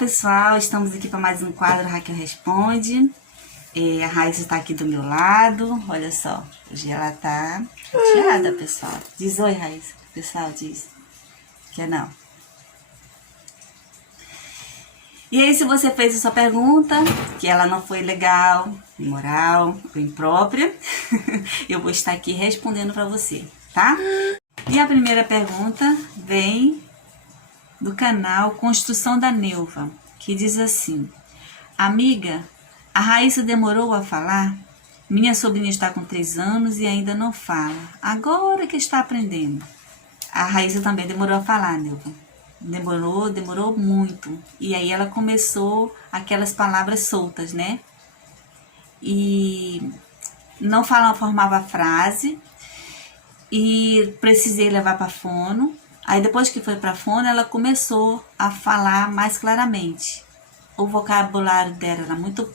pessoal, estamos aqui para mais um quadro Raquel Responde. A Raíssa está aqui do meu lado, olha só, hoje ela tá chateada, pessoal. Diz oi, Raíssa, o pessoal diz que não. E aí, se você fez a sua pergunta, que ela não foi legal, imoral ou imprópria, eu vou estar aqui respondendo para você, tá? E a primeira pergunta vem do canal Construção da Neuva, que diz assim: amiga, a Raíssa demorou a falar? Minha sobrinha está com 3 anos e ainda não fala, agora que está aprendendo. A Raíssa também demorou a falar, Neuva. Demorou muito. E aí ela começou aquelas palavras soltas, né? E não formava frase. E precisei levar para fono. Aí depois que foi para fono, ela começou a falar mais claramente. O vocabulário dela era muito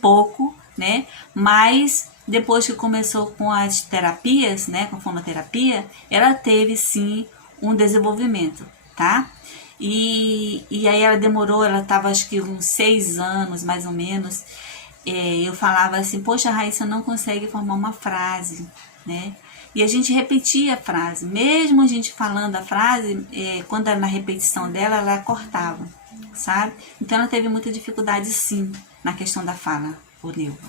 pouco, né? Mas depois que começou com as terapias, né? Com a fonoterapia, ela teve sim um desenvolvimento, tá? E aí ela demorou, ela estava acho que uns 6 anos, mais ou menos. Eu falava assim, poxa, a Raíssa não consegue formar uma frase, né? E a gente repetia a frase, mesmo a gente falando a frase, quando era na repetição dela, ela cortava, sabe? Então ela teve muita dificuldade sim, na questão da fala, o Neuva.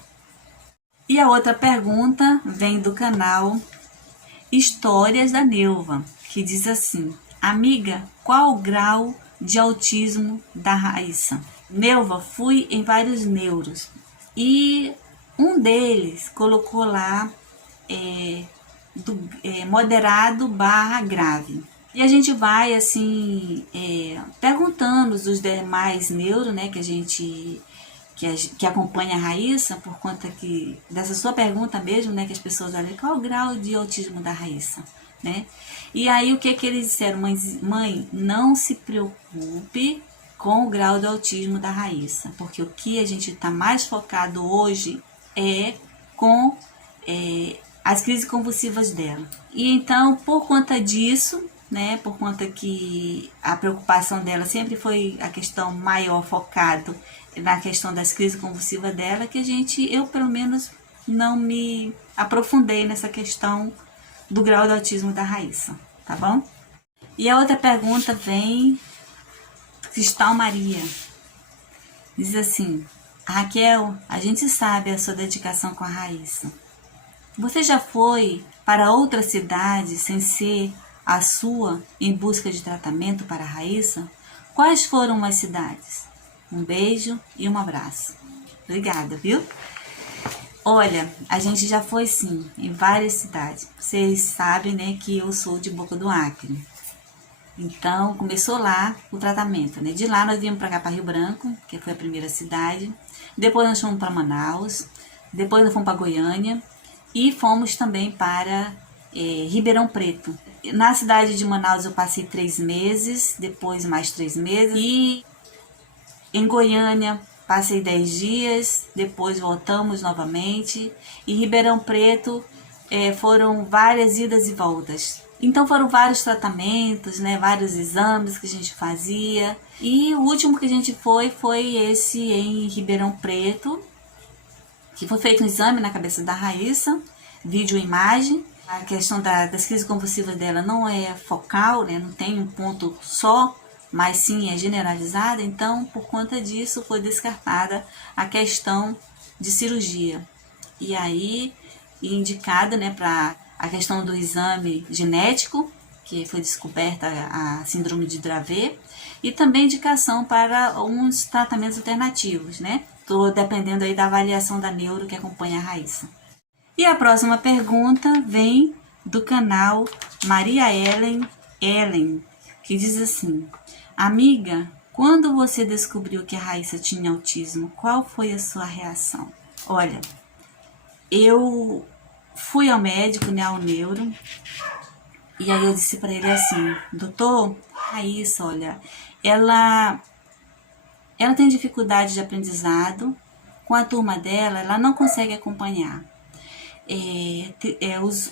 E a outra pergunta vem do canal Histórias da Neuva, que diz assim: amiga, qual o grau de autismo da Raíssa? Neuva, fui em vários neuros e um deles colocou lá moderado / grave. E a gente vai assim perguntando os demais neuros, né, que acompanha a Raíssa, por conta dessa sua pergunta mesmo, né, que as pessoas olham, qual o grau de autismo da Raíssa, né? E aí o que eles disseram? Mãe, não se preocupe com o grau de autismo da Raíssa, porque o que a gente está mais focado hoje é com as crises convulsivas dela. E então, por conta disso, né, por conta que a preocupação dela sempre foi a questão maior focado na questão das crises convulsivas dela, que eu pelo menos não me aprofundei nessa questão do grau de autismo da Raíssa, tá bom? E a outra pergunta vem Cristal Maria. Diz assim: Raquel, a gente sabe a sua dedicação com a Raíssa. Você já foi para outra cidade sem ser a sua em busca de tratamento para a Raíssa? Quais foram as cidades? Um beijo e um abraço. Obrigada, viu? Olha, a gente já foi sim em várias cidades. Vocês sabem, né, que eu sou de Boca do Acre. Então, começou lá o tratamento, né? De lá nós viemos para cá, para Rio Branco, que foi a primeira cidade. Depois nós fomos para Manaus. Depois nós fomos para Goiânia. E fomos também para Ribeirão Preto. Na cidade de Manaus eu passei 3 meses, depois mais 3 meses. E em Goiânia passei 10 dias, depois voltamos novamente. Em Ribeirão Preto foram várias idas e voltas. Então foram vários tratamentos, né, vários exames que a gente fazia. E o último que a gente foi esse em Ribeirão Preto, que foi feito um exame na cabeça da Raíssa, vídeo e imagem. A questão das crises convulsivas dela não é focal, né? Não tem um ponto só, mas sim é generalizada. Então, por conta disso, foi descartada a questão de cirurgia. E aí, indicada, né, para a questão do exame genético, que foi descoberta a síndrome de Dravet, e também indicação para uns tratamentos alternativos, né? Dependendo aí da avaliação da neuro que acompanha a Raíssa. E a próxima pergunta vem do canal Maria Ellen, que diz assim: amiga, quando você descobriu que a Raíssa tinha autismo, qual foi a sua reação? Olha, eu fui ao médico, né, ao neuro, e aí eu disse para ele assim: doutor, Raíssa, olha, ela tem dificuldade de aprendizado, com a turma dela, ela não consegue acompanhar.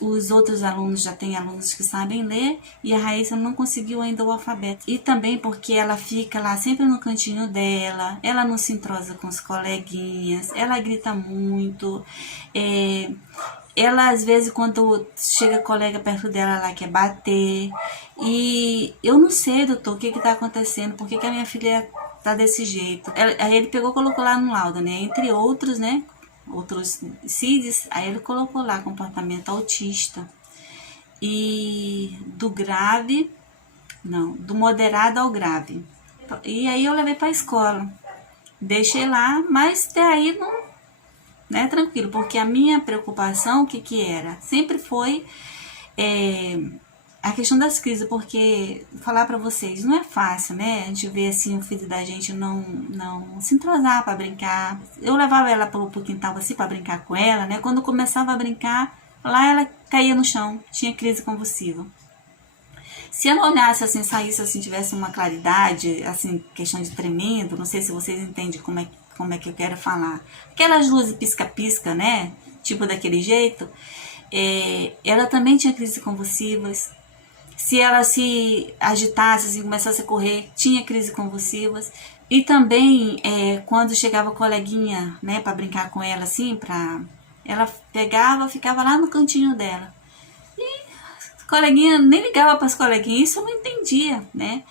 os outros alunos já têm alunos que sabem ler e a Raíssa não conseguiu ainda o alfabeto. E também porque ela fica lá sempre no cantinho dela, ela não se entrosa com os coleguinhas, ela grita muito, ela às vezes quando chega colega perto dela ela quer bater. E eu não sei, doutor, o que está acontecendo, por que a minha filha tá desse jeito. Aí ele pegou e colocou lá no laudo, né, entre outros, né, outros CIDs, aí ele colocou lá comportamento autista. E do grave, não, do moderado ao grave. E aí eu levei para a escola, deixei lá, mas até aí não, né, tranquilo, porque a minha preocupação, o que era? Sempre foi a questão das crises, porque falar para vocês não é fácil, né? A gente vê assim o filho da gente não se entrosar para brincar. Eu levava ela pro quintal assim para brincar com ela, né? Quando começava a brincar, lá ela caía no chão, tinha crise convulsiva. Se ela olhasse assim, saísse assim, tivesse uma claridade, assim, questão de tremendo, não sei se vocês entendem como é que eu quero falar. Aquelas luzes pisca-pisca, né? Tipo daquele jeito. Ela também tinha crises convulsivas. Se ela se agitasse, assim, começasse a correr, tinha crises convulsivas. E também, quando chegava a coleguinha, né, para brincar com ela, assim, ela pegava, ficava lá no cantinho dela. E a coleguinha nem ligava para as coleguinhas, isso eu não entendia, né?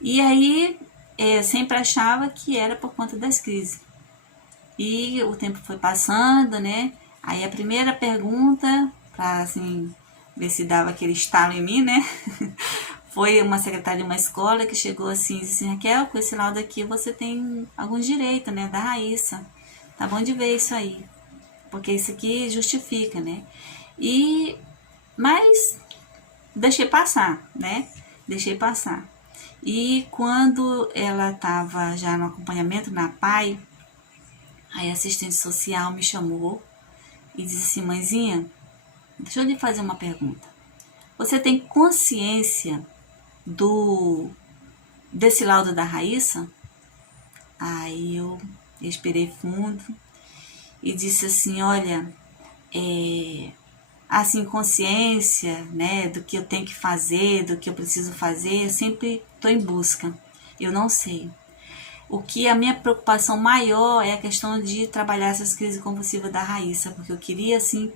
E aí, eu sempre achava que era por conta das crises. E o tempo foi passando, né? Aí a primeira pergunta, para assim, ver se dava aquele estalo em mim, né? Foi uma secretária de uma escola que chegou assim e disse assim, Raquel, com esse laudo aqui você tem algum direito, né? Da Raíssa. Tá bom de ver isso aí. Porque isso aqui justifica, né? Mas deixei passar, né? Deixei passar. E quando ela estava já no acompanhamento na PAI, aí a assistente social me chamou e disse assim, mãezinha, deixa eu lhe fazer uma pergunta. Você tem consciência desse laudo da Raíssa? Aí eu respirei fundo e disse assim, olha, assim, consciência, né, do que eu tenho que fazer, do que eu preciso fazer, eu sempre estou em busca. Eu não sei. O que a minha preocupação maior é a questão de trabalhar essas crises convulsivas da Raíssa, porque eu queria, assim,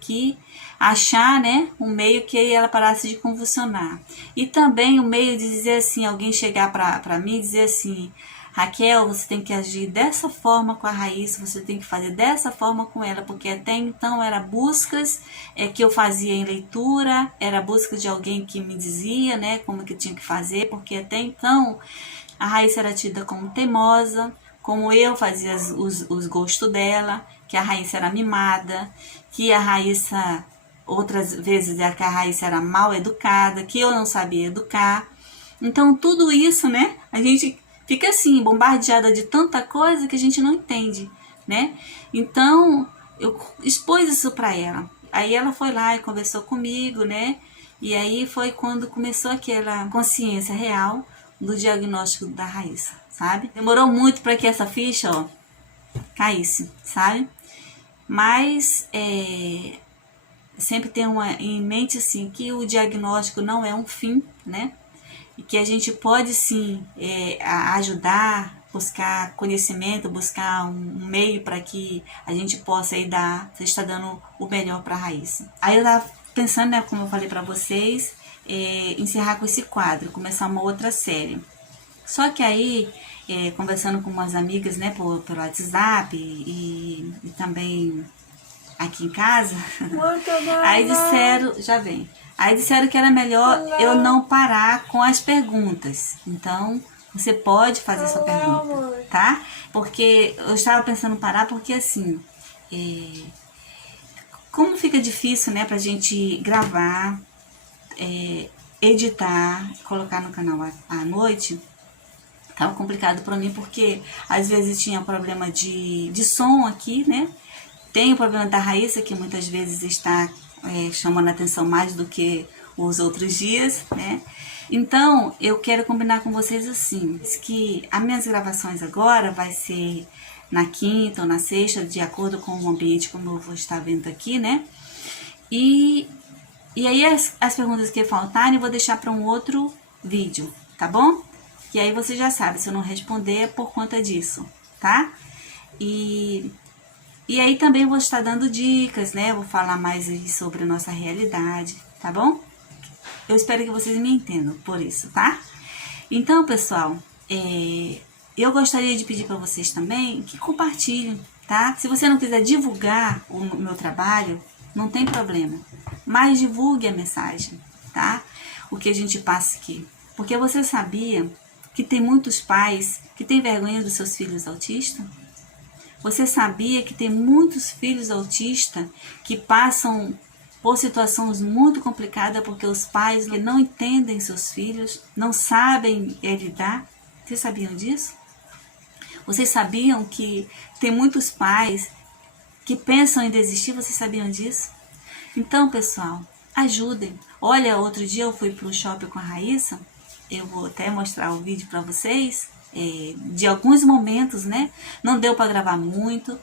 achar, né, um meio que ela parasse de convulsionar. E também o meio de dizer assim, alguém chegar para mim e dizer assim, Raquel, você tem que agir dessa forma com a Raíssa, você tem que fazer dessa forma com ela, porque até então era buscas que eu fazia em leitura, era busca de alguém que me dizia, né, como que eu tinha que fazer, porque até então a Raíssa era tida como teimosa, como eu fazia os gostos dela, que a Raíssa era mimada, que a Raíssa, outras vezes, que a Raíssa era mal educada, que eu não sabia educar. Então, tudo isso, né, a gente fica assim, bombardeada de tanta coisa que a gente não entende, né? Então, eu expus isso para ela. Aí ela foi lá e conversou comigo, né? E aí foi quando começou aquela consciência real do diagnóstico da Raíssa, sabe? Demorou muito para que essa ficha, ó, caísse, sabe? Mas sempre tem em mente assim que o diagnóstico não é um fim, né? E que a gente pode sim ajudar, buscar conhecimento, buscar um meio para que a gente possa aí estar dando o melhor para a Raíssa. Aí eu estava pensando, né, como eu falei para vocês, encerrar com esse quadro, começar uma outra série. Só que aí, conversando com umas amigas, né, pelo WhatsApp e também aqui em casa, aí disseram, já vem, aí disseram que era melhor eu não parar com as perguntas. Então, você pode fazer sua pergunta, tá? Porque eu estava pensando em parar porque assim, como fica difícil, né, pra gente gravar, editar, colocar no canal à noite, tava complicado para mim porque às vezes tinha problema de som aqui, né? Tem o problema da Raíssa, que muitas vezes está chamando a atenção mais do que os outros dias, né? Então, eu quero combinar com vocês assim, que as minhas gravações agora vai ser na quinta ou na sexta, de acordo com o ambiente, como eu vou estar vendo aqui, né? E, e aí as perguntas que faltarem eu vou deixar para um outro vídeo, tá bom? Que aí você já sabe, se eu não responder é por conta disso, tá? E aí também vou estar dando dicas, né? Vou falar mais aí sobre a nossa realidade, tá bom? Eu espero que vocês me entendam por isso, tá? Então, pessoal, eu gostaria de pedir para vocês também que compartilhem, tá? Se você não quiser divulgar o meu trabalho, não tem problema, mas divulgue a mensagem, tá? O que a gente passa aqui. Porque você sabia que tem muitos pais que têm vergonha dos seus filhos autistas? Você sabia que tem muitos filhos autistas que passam por situações muito complicadas porque os pais não entendem seus filhos, não sabem lidar? Vocês sabiam disso? Vocês sabiam que tem muitos pais que pensam em desistir? Vocês sabiam disso? Então, pessoal, ajudem. Olha, outro dia eu fui para o shopping com a Raíssa, eu vou até mostrar o vídeo para vocês, de alguns momentos, né? Não deu para gravar muito.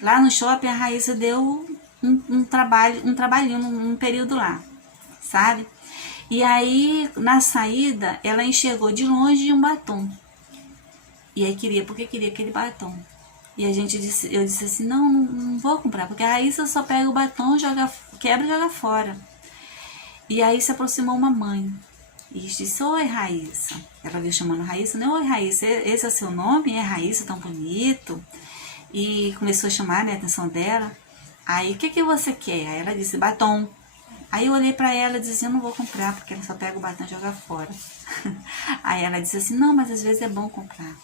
Lá no shopping a Raíssa deu um trabalhinho num período lá, sabe? E aí, na saída, ela enxergou de longe um batom. E aí porque queria aquele batom. E eu disse assim, não vou comprar, porque a Raíssa só pega o batom, quebra e joga fora. E aí se aproximou uma mãe e disse, oi Raíssa. Ela veio chamando Raíssa, né? Oi Raíssa, esse é seu nome? É Raíssa, tão bonito. E começou a chamar, né, a atenção dela. Aí, o que você quer? Aí ela disse, batom. Aí eu olhei pra ela e disse, eu não vou comprar, porque ela só pega o batom e joga fora. Aí ela disse assim, não, mas às vezes é bom comprar.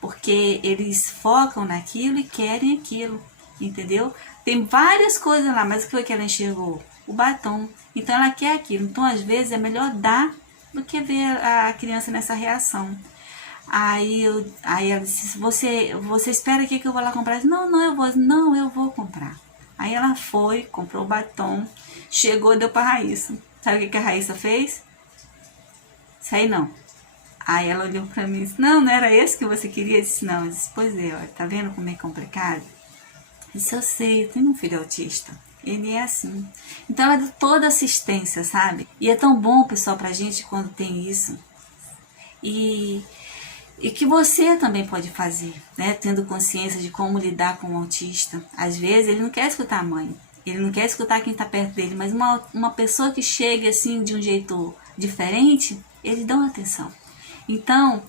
Porque eles focam naquilo e querem aquilo, entendeu? Tem várias coisas lá, mas o que foi que ela enxergou? O batom. Então ela quer aquilo. Então às vezes é melhor dar do que ver a criança nessa reação. Aí ela disse, você espera aqui que eu vou lá comprar? Disse, não, eu vou comprar. Aí ela foi, comprou o batom, chegou e deu pra Raíssa. Sabe o que a Raíssa fez? Isso aí não. Aí ela olhou pra mim e disse, não era esse que você queria? Eu disse, não. Eu disse, pois é, ó, tá vendo como é complicado? Isso eu sei, eu tenho um filho autista. Ele é assim. Então ela deu toda assistência, sabe? E é tão bom, pessoal, pra gente quando tem isso. E que você também pode fazer, né? Tendo consciência de como lidar com o autista. Às vezes ele não quer escutar a mãe, ele não quer escutar quem está perto dele, mas uma pessoa que chega assim de um jeito diferente, ele dá uma atenção. Então,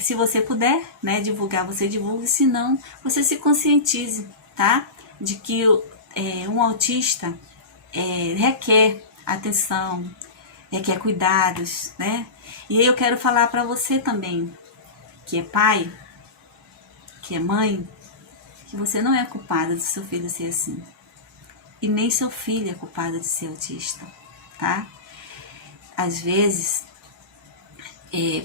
se você puder, né, divulgar, você divulgue, se não, você se conscientize, tá? De que um autista requer atenção, requer cuidados, né? E aí eu quero falar para você também, que é pai, que é mãe, que você não é culpada do seu filho ser assim. E nem seu filho é culpado de ser autista, tá? Às vezes,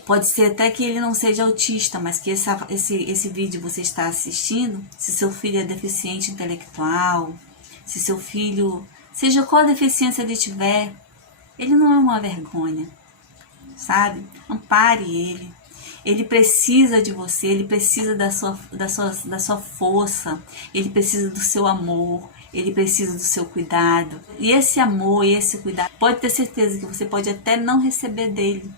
pode ser até que ele não seja autista, mas que esse vídeo você está assistindo, se seu filho é deficiente intelectual, se seu filho, seja qual deficiência ele tiver, ele não é uma vergonha, sabe? Ampare ele. Ele precisa de você, ele precisa da sua força, ele precisa do seu amor, ele precisa do seu cuidado. E esse amor e esse cuidado, pode ter certeza que você pode até não receber dele.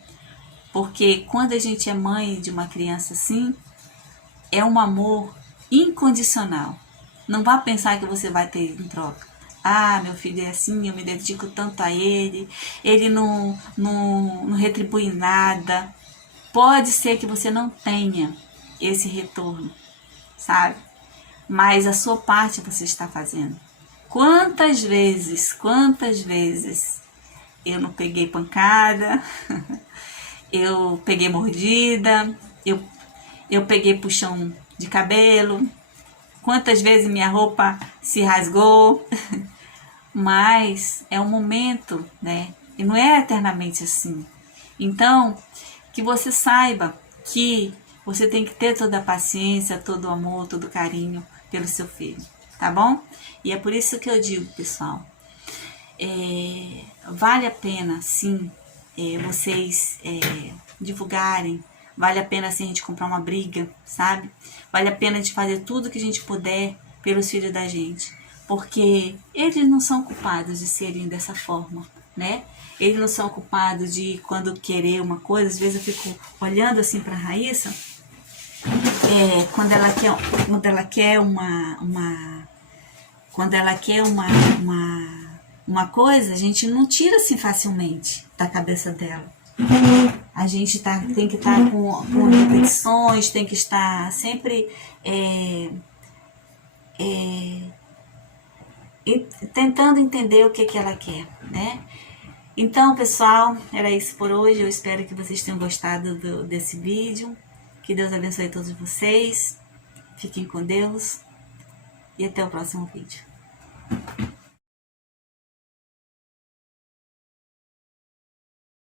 Porque quando a gente é mãe de uma criança assim, é um amor incondicional. Não vá pensar que você vai ter em troca. Ah, meu filho é assim, eu me dedico tanto a ele não retribui nada. Pode ser que você não tenha esse retorno, sabe? Mas a sua parte você está fazendo. Quantas vezes eu não peguei pancada, eu peguei mordida, eu peguei puxão de cabelo, quantas vezes minha roupa se rasgou, mas é um momento, né? E não é eternamente assim. Então, que você saiba que você tem que ter toda a paciência, todo o amor, todo o carinho pelo seu filho, tá bom? E é por isso que eu digo, pessoal, vale a pena, sim, vocês divulgarem, vale a pena, sim, a gente comprar uma briga, sabe? Vale a pena a gente fazer tudo que a gente puder pelos filhos da gente, porque eles não são culpados de serem dessa forma, né? Eles não são culpados de quando querer uma coisa. Às vezes eu fico olhando assim para a Raíssa, quando ela quer uma coisa, a gente não tira assim facilmente da cabeça dela. A gente tem que estar com repetições, tem que estar sempre tentando entender o que ela quer, né? Então, pessoal, era isso por hoje. Eu espero que vocês tenham gostado desse vídeo. Que Deus abençoe todos vocês. Fiquem com Deus. E até o próximo vídeo.